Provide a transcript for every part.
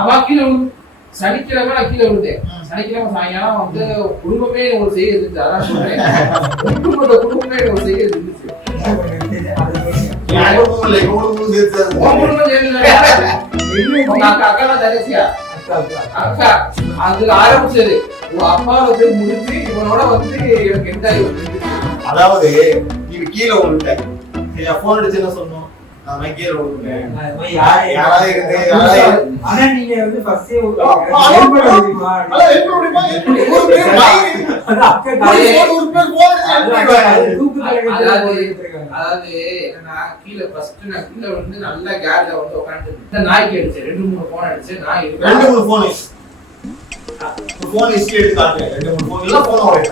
அவா கீழே சனிக்கிழமை நான் கீழே விழுந்தேன். சனிக்கிழமை சாயங்காலம் வந்து குடும்பமே ஒரு செய்ய இருந்துச்சு. அதான் சொல்றேன், குடும்பமே ஒரு செய்ய இருந்துச்சு. அக்கா தங்கச்சியா அக்கா அது ஆரம்பிச்சது அப்பாவை போய் முடிச்சு இவனோட வந்து எனக்கு எந்த அதாவது நீ கீழே விழுந்த போன் அடிச்சு என்ன சொன்னோம், நான் கீழே விழுந்தேன். ஆனா நீங்க வந்து ஃபர்ஸ்டே அதாவது நான் கீழே ஃபர்ஸ்ட் நான் கீழே வந்து நல்ல கேர்ல வந்து உட்காந்து இந்த நாய்க்கு அடிச்சேன். 2-3 போன் அடிச்சு நாய் 2-3 போன் ஹிஸ்டரி எடுத்தாங்க. 2-3 போன் இல்ல போன் வரேன்.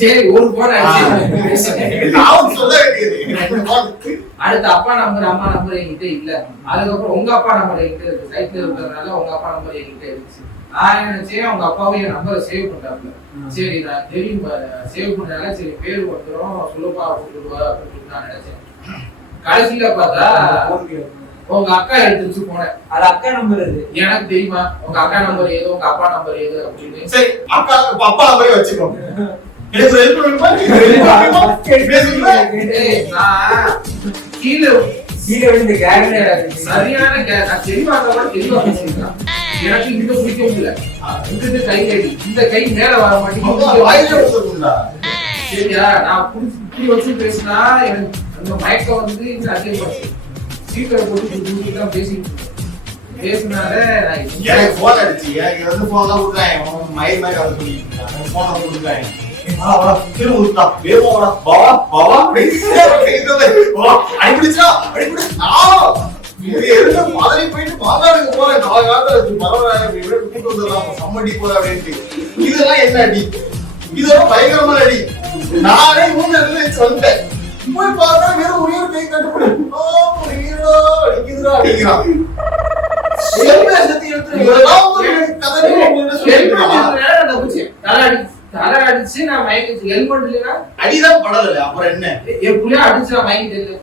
சரி ஒரு போன் அடிச்சு நான் சொல்ல வேண்டியது அடுத்து அப்பா நம்பர் அம்மா நம்பர் என்கிட்ட இல்ல. அதுக்கப்புறம் உங்க அப்பா நம்பர் என்கிட்ட இருக்கு. சைட்ல இருக்கிறதுனால உங்க அப்பா நம்பர் என்கிட்ட இருந்துச்சு. நான் நினைச்சேன் அவங்க அப்பாவும் என் நம்பரை சேவ் பண்ணாப்ல. சரி நான் தெரியும் சேவ் பண்ணால சரி பேர் வந்துடும் சுலபா கொடுத்துருவா அப்படின்னு நான் நினைச்சேன். கடைசியில பார்த்தா உங்க அக்கா எடுத்துச்சு போனேன். அது அக்கா நம்பர் அது எனக்கு தெரியுமா உங்க அக்கா நம்பர் ஏதோ உங்க அப்பா நம்பர் ஏதோ அப்படின்னு. சரி அப்பா நம்பரே வச்சுக்கோ. எனக்கு ஹெல்ப் பண்ணுமா கீழே விழுந்து கேரள சரியான நான் தெளிவா தெளிவா பேசிருக்கேன். எனக்கு இந்த பிடிக்கவும் இல்ல. இந்த கை அடி இந்த கை மேல வர மாட்டேங்குது. சரியா நான் இப்படி வச்சு பேசினா எனக்கு அந்த மயக்கம் வந்து இன்னும் அதிகமாச்சு. சீக்கிரம் போட்டு தான் பேசிட்டு பேசினால எனக்கு போன் அடிச்சு எனக்கு வந்து போன் தான் கொடுக்குறாங்க. மயில் மாதிரி அதை சொல்லிட்டு போனை கொடுக்குறாங்க. இதெல்லாம் என்ன அடி? இதெல்லாம் பயங்கரமான அடி. நானே வந்துட்டேன். போய் பார்த்தா வெறும் ஒரே கை கட்டுப்படு அடிக்குதுடா அடிக்கிறான். தலை அடிச்சு நான் மயக்கிச்சு ஹெல்மெட் இல்லைன்னா அடிதான் படல. அப்புறம் என்ன என் புள்ளைய அடிச்சு நான் மயக்கிட்டு